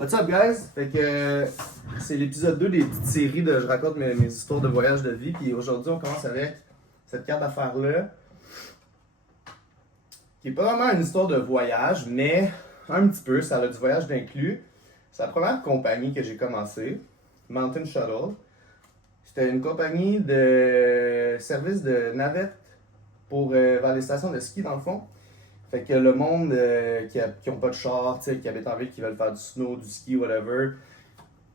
What's up, guys? Fait que c'est l'épisode 2 des petites séries de je raconte mes histoires de voyage de vie. Puis aujourd'hui, on commence avec cette carte d'affaires-là, qui est pas vraiment une histoire de voyage, mais un petit peu, ça a du voyage d'inclus. C'est la première compagnie que j'ai commencé, Mountain Shuttle. C'était une compagnie de service de navette pour vers les stations de ski, dans le fond. Fait que le monde qui ont pas de char, qui habitent en ville, qui veulent faire du snow, du ski, whatever,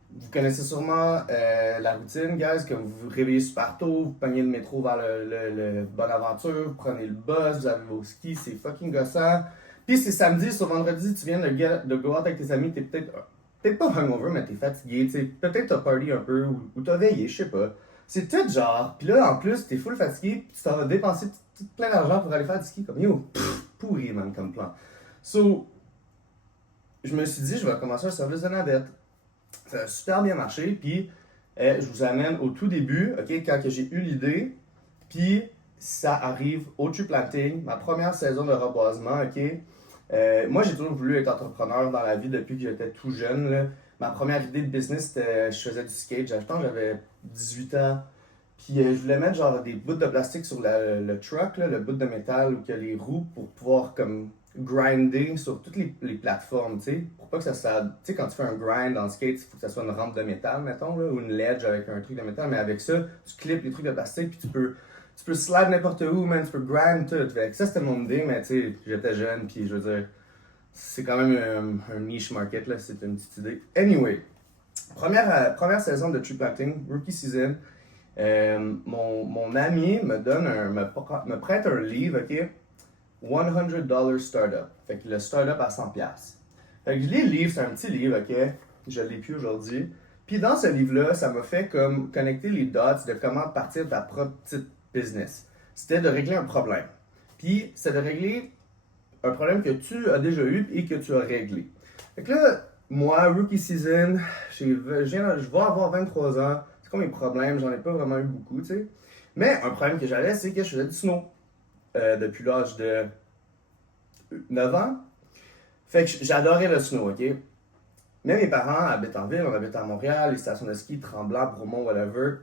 vous connaissez sûrement la routine, guys, que vous vous réveillez super tôt, vous pognez le métro vers le Bonaventure, vous prenez le bus, vous avez vos skis, c'est fucking gossant. Puis c'est samedi, sur vendredi, tu viens de go out avec tes amis, t'es peut-être pas hungover, mais t'es fatigué, peut-être t'as party un peu, ou t'as veillé, je sais pas. C'est tout genre, puis là en plus, t'es full fatigué, puis tu t'en vas dépenser plein d'argent pour aller faire du ski, comme yo, pourri, man, comme plan. So, je me suis dit, je vais commencer un service de navette. Ça a super bien marché, puis je vous amène au tout début, ok, quand que j'ai eu l'idée, puis ça arrive au tree planting, ma première saison de reboisement, ok. Moi, j'ai toujours voulu être entrepreneur dans la vie depuis que j'étais tout jeune, là. Ma première idée de business, c'était, je faisais du skate, j'avais 18 ans. Puis je voulais mettre genre des bouts de plastique sur le truck, là, le bout de métal ou que les roues pour pouvoir comme grinder sur toutes les plateformes, tu sais. Pour pas que ça soit. Tu sais, quand tu fais un grind en skate, il faut que ça soit une rampe de métal, mettons, là, ou une ledge avec un truc de métal, mais avec ça, tu clips les trucs de plastique, puis tu peux slide n'importe où, man, tu peux grind tout. Fait que ça, c'était mon idée, mais tu sais, j'étais jeune, puis je veux dire, c'est quand même un niche market, là, c'est une petite idée. Anyway, première saison de tree planting, rookie season. Mon ami me prête un livre, ok? $100 Startup. Fait que le startup à 100$. Fait que je lis le livre, c'est un petit livre, ok? Je l'ai plus aujourd'hui. Puis dans ce livre-là, ça m'a fait comme connecter les dots de comment partir ta propre petite business. C'était de régler un problème. Puis c'était de régler un problème que tu as déjà eu et que tu as réglé. Fait que là, moi, rookie season, je vais avoir 23 ans. C'est quoi mes problèmes? J'en ai pas vraiment eu beaucoup, tu sais. Mais un problème que j'avais, c'est que je faisais du snow depuis l'âge de 9 ans. Fait que j'adorais le snow, ok? Mais mes parents habitent en ville, on habite à Montréal, les stations de ski, Tremblant, Bromont, whatever.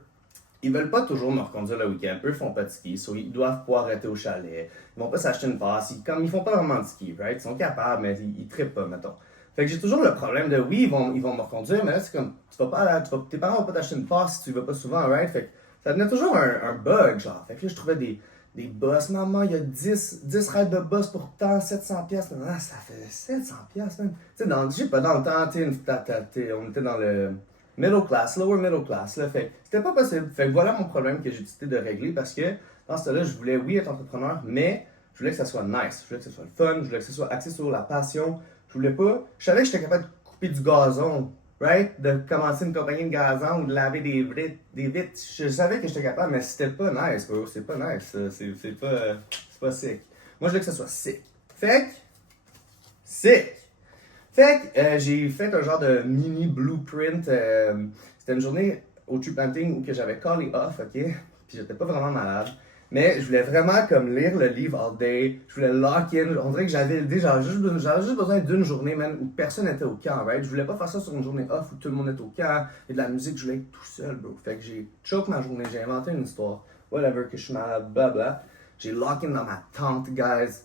Ils veulent pas toujours me reconduire le week-end. Eux font pas de ski, so ils doivent pouvoir arrêter au chalet. Ils vont pas s'acheter une passe. Ils font pas vraiment de ski, right? Ils sont capables, mais ils trippent pas, mettons. Fait que j'ai toujours le problème de oui, ils vont me reconduire, mais là, c'est comme, tes parents vont pas t'acheter une passe si tu vas pas souvent, right? Fait que ça devenait toujours un bug, genre. Fait que là, je trouvais des bus. Maman, il y a 10 rides de bus pour tant, 700$. Ah, ça fait 700$, man. Tu sais, je sais pas, dans le temps, on était dans le middle class, lower middle class, là. Fait que c'était pas possible. Fait que voilà mon problème que j'ai décidé de régler parce que dans ce temps-là, je voulais, oui, être entrepreneur, mais je voulais que ça soit nice. Je voulais que ça soit le fun. Je voulais que ça soit axé sur la passion. Je voulais pas. Je savais que j'étais capable de couper du gazon, right? De commencer une compagnie de gazon ou de laver des vitres. Je savais que j'étais capable, mais c'était pas nice, bro. C'est pas nice. C'est pas sick. Moi, je voulais que ça soit sick. Fait que j'ai fait un genre de mini blueprint. C'était une journée au tree planting où que j'avais callé off, ok? Puis j'étais pas vraiment malade. Mais je voulais vraiment comme lire le livre all day. Je voulais lock in. On dirait que j'avais l'idée, j'avais juste besoin d'une journée, man, où personne n'était au camp, right? Je voulais pas faire ça sur une journée off où tout le monde est au camp. Et de la musique, je voulais être tout seul, bro. Fait que j'ai choke ma journée, j'ai inventé une histoire. Whatever, que je suis malade, blabla. J'ai lock in dans ma tente, guys.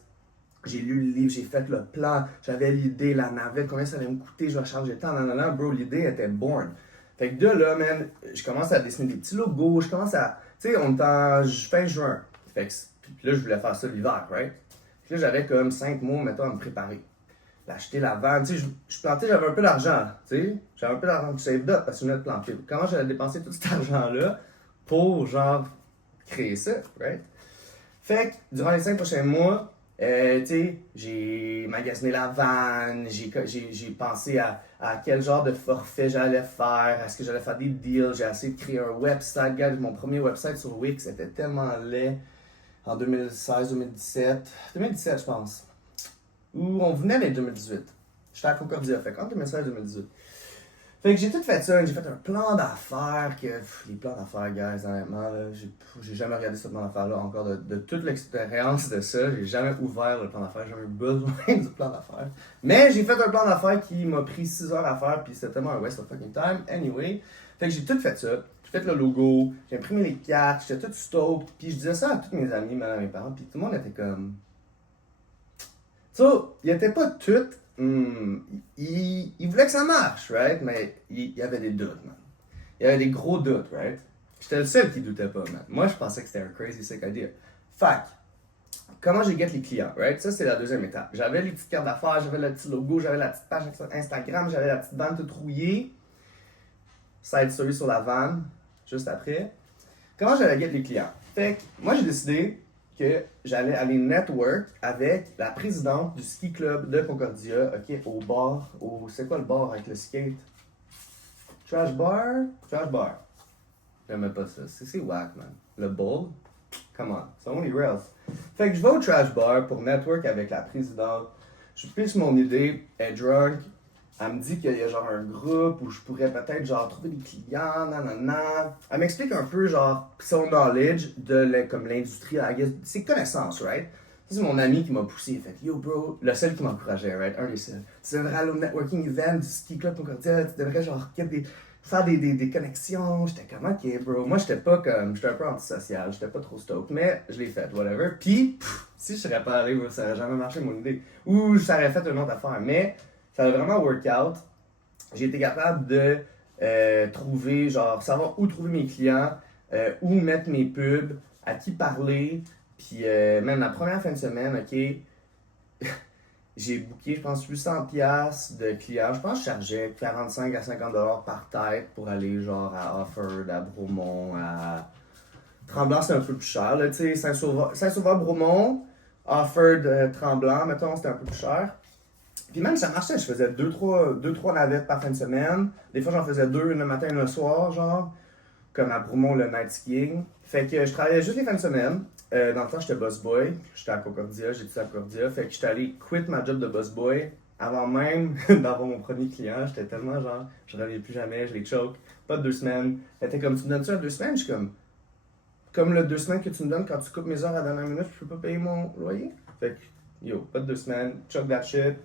J'ai lu le livre, j'ai fait le plan. J'avais l'idée, la navette, combien ça allait me coûter, je vais charger de temps, nanana. Bro, l'idée était born. Fait que de là, man, je commence à dessiner des petits logos, je commence à. Tu sais, on est en fin juin. Fait que, puis là, je voulais faire ça l'hiver, right? Puis là, j'avais comme 5 mois, mettons, à me préparer. L'acheter la vanne, tu sais, je plantais, j'avais un peu d'argent, tu sais. J'avais un peu d'argent que je saved up parce que je venais de planter. Comment j'allais dépenser tout cet argent-là pour, genre, créer ça, right? Fait que, durant les 5 prochains mois, tu sais, j'ai magasiné la vanne, j'ai pensé à quel genre de forfait j'allais faire, est-ce que j'allais faire des deals, j'ai essayé de créer un website. Regarde, mon premier website sur Wix était tellement laid en 2016, 2017, 2017 je pense, ou on venait avec 2018. J'étais à Concordia, fait qu'en 2016 2018. Fait que j'ai tout fait ça, j'ai fait un plan d'affaires les plans d'affaires, guys, honnêtement, là, j'ai jamais regardé ce plan d'affaires-là encore de toute l'expérience de ça. J'ai jamais ouvert le plan d'affaires, j'ai jamais eu besoin du plan d'affaires. Mais j'ai fait un plan d'affaires qui m'a pris 6 heures à faire, puis c'était tellement un waste of fucking time. Anyway, fait que j'ai tout fait ça. J'ai fait le logo, j'ai imprimé les cartes, j'étais tout stoked, puis je disais ça à tous mes amis, même à mes parents, puis tout le monde était comme. So, ils étaient pas tous. Ils voulaient que ça marche, right? Mais il y avait des doutes, man. Il y avait des gros doutes, right? J'étais le seul qui doutait pas, man. Moi, je pensais que c'était un crazy sick idea. Fac, comment j'ai get les clients, right? Ça, c'est la deuxième étape. J'avais les petites cartes d'affaires, j'avais le petit logo, j'avais la petite page Instagram, j'avais la petite vanne toute rouillée. Side story sur la vanne, juste après. Comment j'allais get les clients? Fait que moi, j'ai décidé que j'allais aller network avec la présidente du ski club de Concordia, ok, au bar, c'est quoi le bar avec le skate? Trash bar? Trash bar. J'aimais pas ça, c'est whack, man. Le bowl? Come on, it's only rails. Fait que je vais au trash bar pour network avec la présidente, je pitch mon idée, elle est drunk, elle me dit qu'il y a genre un groupe où je pourrais peut-être genre trouver des clients, nanana. Elle m'explique un peu genre son knowledge de comme l'industrie, ses connaissances, right? Ça, c'est mon ami qui m'a poussé, il a fait yo bro, le seul qui m'encourageait, right? Un des seuls. Tu devrais aller au networking event du ski club Concordia, tu devrais genre faire des connexions. J'étais comme ok bro, moi j'étais un peu antisocial, j'étais pas trop stoked, mais je l'ai fait, whatever. Puis, si je serais pas allé, bro, ça aurait jamais marché mon idée. Ou ça aurait fait une autre affaire, mais ça a vraiment work out. J'ai été capable de trouver, genre, savoir où trouver mes clients, où mettre mes pubs, à qui parler. Puis même la première fin de semaine, ok, j'ai booké, je pense, 800$ de clients. Je pense que je chargeais 45 à 50$ par tête pour aller, genre, à Offord, à Bromont, à Tremblant, c'est un peu plus cher, là, tu sais, Saint-Sauveur-Bromont, Offord, Tremblant, mettons, c'était un peu plus cher. Puis même ça marchait, je faisais 2-3 navettes par fin de semaine. Des fois j'en faisais 2 le matin et le soir, genre, comme à Bromont le night skiing. Fait que je travaillais juste les fins de semaine. Dans le temps j'étais boss boy, j'étais à Concordia, j'étais à Concordia. Fait que j'étais allé quit ma job de boss boy avant même d'avoir mon premier client. J'étais tellement genre, je reviens plus jamais, je les choke. Pas de 2 semaines. Elle était comme, tu me donnes ça à 2 semaines? Je suis comme le 2 semaines que tu me donnes quand tu coupes mes heures à la dernière minute, je peux pas payer mon loyer. Fait que, yo, pas de 2 semaines, choke that shit.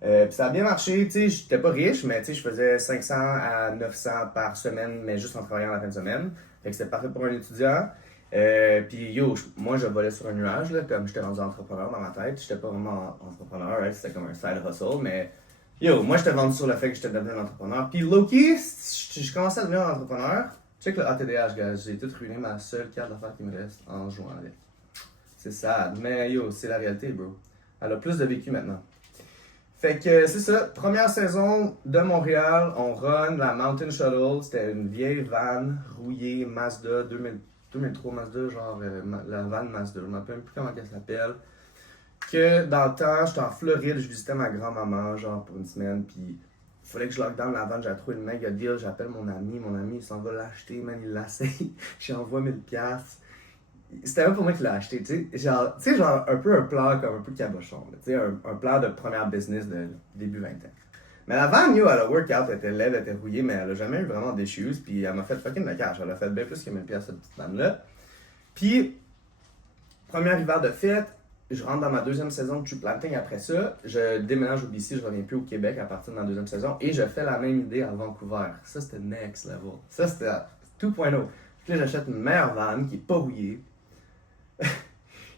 Puis ça a bien marché, tu sais, j'étais pas riche, mais tu sais, je faisais 500 à 900 par semaine, mais juste en travaillant la fin de semaine. Fait que c'était parfait pour un étudiant. Puis yo, moi je volais sur un nuage, là, comme j'étais rendu entrepreneur dans ma tête. J'étais pas vraiment entrepreneur, hein, c'était comme un side hustle, mais yo, moi j'étais vendu sur le fait que j'étais devenu un entrepreneur. Puis Loki, je commençais à devenir un entrepreneur. Check le ATDH, guys, j'ai tout ruiné ma seule carte d'affaires qui me reste en jouant avec. C'est sad, mais yo, c'est la réalité, bro. Elle a plus de vécu maintenant. Fait que c'est ça, première saison de Montréal, on run la Mountain Shuttle, c'était une vieille van rouillée Mazda 2003 Mazda, genre la van Mazda, je ne me rappelle plus comment elle s'appelle. Que dans le temps, j'étais en Floride, je visitais ma grand-maman, genre pour une semaine, puis il fallait que je lockdown la van, j'avais trouvé une méga deal, j'appelle mon ami il s'en va l'acheter, man, il l'essaye, j'envoie 1000$. C'était même pour moi qui l'a acheté, tu sais, genre un peu un plan comme un peu cabochon, tu sais, un plan de première business de début 20 ans. Mais la van, elle a workout, elle était laide, elle était rouillée, mais elle a jamais eu vraiment d'issues, puis elle m'a fait fucking de cash, elle a fait bien plus que 1000$ cette petite van-là. Puis, premier hiver de fête, je rentre dans ma deuxième saison de tree planting après ça, je déménage au BC, je reviens plus au Québec à partir de ma deuxième saison, et je fais la même idée à Vancouver. Ça, c'était next level. Ça, c'était 2.0. Puis là, j'achète une meilleure van qui est pas rouillée,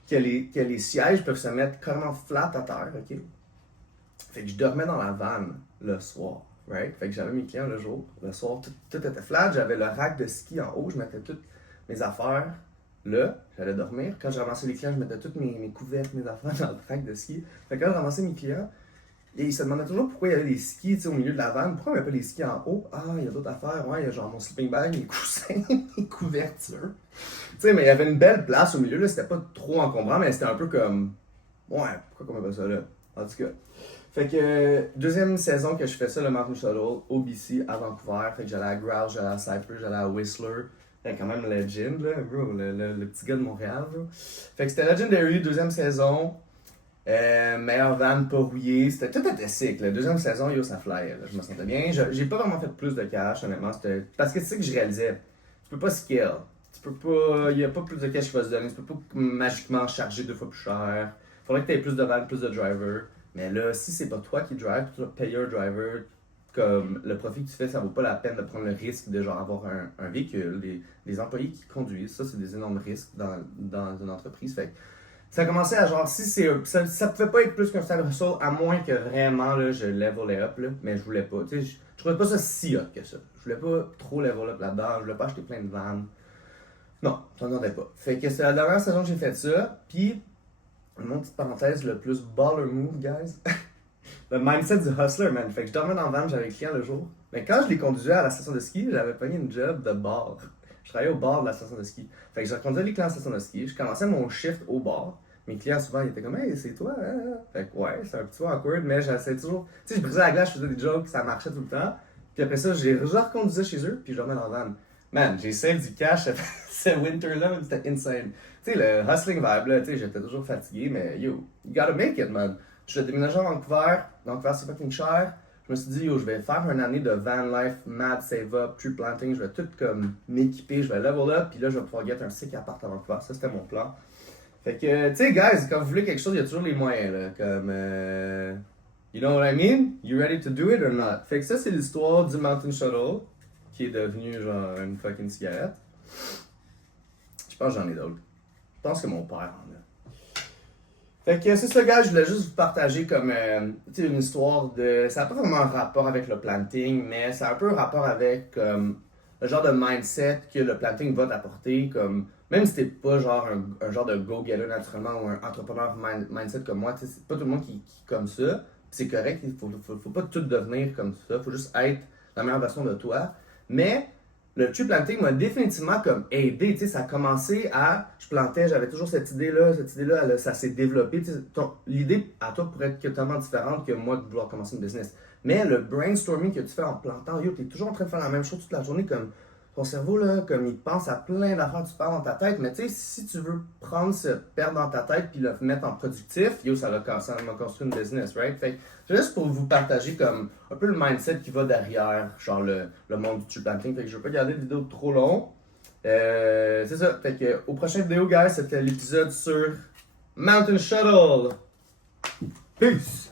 que les sièges peuvent se mettre carrément flat à terre, ok? Fait que je dormais dans la van le soir, right? Fait que j'avais mes clients le jour, le soir, tout était flat, j'avais le rack de ski en haut, je mettais toutes mes affaires là, j'allais dormir. Quand je ramassais les clients, je mettais toutes mes couvertes, mes affaires dans le rack de ski. Fait que quand je ramassais mes clients, et ils se demandaient toujours pourquoi il y avait des skis au milieu de la vanne. Pourquoi il n'y a pas les skis en haut? Ah, il y a d'autres affaires. Ouais, il y a genre mon sleeping bag, mes coussins, mes couvertures. Tu sais, mais il y avait une belle place au milieu, là. C'était pas trop encombrant, mais c'était un peu comme. Ouais, pourquoi on appelle ça là? En tout cas. Fait que deuxième saison que je fais ça, le Mountain Shuttle, au BC, à Vancouver. Fait que j'allais à Grouse, j'allais à Cypress, j'allais à Whistler. Fait quand même legend, là, bro. Le petit gars de Montréal, bro. Fait que c'était Legendary, deuxième saison. Meilleur van pas rouillé. C'était tout était sick. La deuxième saison, yo, ça flyait. Là. Je me sentais bien. J'ai pas vraiment fait plus de cash, honnêtement. Parce que c'est ça que je réalisais. Tu peux pas scale. Tu peux pas. Y a pas plus de cash qui va se donner. Tu peux pas magiquement charger 2 fois plus cher. Faudrait que tu aies plus de van, plus de driver. Mais là, si c'est pas toi qui drive, tu dois payer un driver. Comme le profit que tu fais, ça vaut pas la peine de prendre le risque de genre avoir un véhicule, des employés qui conduisent. Ça, c'est des énormes risques dans une entreprise. Fait que ça a commencé à genre, si c'est ça pouvait pas être plus qu'un side hustle, à moins que vraiment là, je levelais up, là, mais je voulais pas. Tu sais, je trouvais pas ça si hot que ça. Je voulais pas trop level up là-dedans, je voulais pas acheter plein de vannes. Non, ça n'en ai pas. Fait que c'est la dernière saison que j'ai fait ça, puis, une petite parenthèse, le plus baller move, guys. Le mindset du hustler, man. Fait que je dormais dans le van, j'avais le client le jour. Mais quand je les conduisais à la station de ski, j'avais pogné une job de bar. Je travaillais au bar de la station de ski. Fait que je reconduisais les clients à la station de ski. Je commençais mon shift au bar. Mes clients, souvent, ils étaient comme, hey, c'est toi, hein? Fait que ouais, c'est un petit peu awkward, mais j'essayais toujours. Tu sais, je brisais la glace, je faisais des jokes, ça marchait tout le temps. Puis après ça, je reconduisais chez eux, puis je dormais dans le van. Man, j'ai save du cash, ce winter-là, c'était insane. Tu sais, le hustling vibe, là, tu sais, j'étais toujours fatigué, mais yo, you gotta make it, man. Je suis déménagé à Vancouver. Vancouver, c'est fucking cher. Je me suis dit, yo, je vais faire une année de van life, mad save up, tree planting. Je vais tout comme m'équiper, je vais level up, puis là, je vais pouvoir get un sick appart à Vancouver. Ça, c'était mon plan. Fait que, tu sais, guys, quand vous voulez quelque chose, il y a toujours les moyens, là. Comme, you know what I mean? You ready to do it or not? Fait que ça, c'est l'histoire du Mountain Shuttle, qui est devenu genre une fucking cigarette. Je pense que j'en ai d'autres. Je pense que mon père en a. Fait que c'est ça, gars, je voulais juste vous partager comme une histoire de. Ça n'a pas vraiment un rapport avec le planting, mais ça a un peu un rapport avec le genre de mindset que le planting va t'apporter. Comme, même si t'es pas genre un genre de go-getter naturellement ou un entrepreneur mindset comme moi, c'est pas tout le monde qui est comme ça. C'est correct, il faut pas tout devenir comme ça, faut juste être la meilleure version de toi. Mais le tree planting m'a définitivement comme aidé, tu sais, ça a commencé à, je plantais, j'avais toujours cette idée-là, ça s'est développé, l'idée à toi pourrait être totalement différente que moi de vouloir commencer une business. Mais le brainstorming que tu fais en plantant, yo, t'es toujours en train de faire la même chose toute la journée, comme ton cerveau, là, comme il pense à plein d'affaires que tu parles dans ta tête, mais tu sais, si tu veux prendre ce perdre dans ta tête puis le mettre en productif, yo, ça m'a construit une business, right? Fait que c'est juste pour vous partager comme un peu le mindset qui va derrière, genre le monde du tree planting. Fait que je veux pas garder la vidéo trop long. C'est ça. Fait que au prochain vidéo, guys, c'était l'épisode sur Mountain Shuttle. Peace!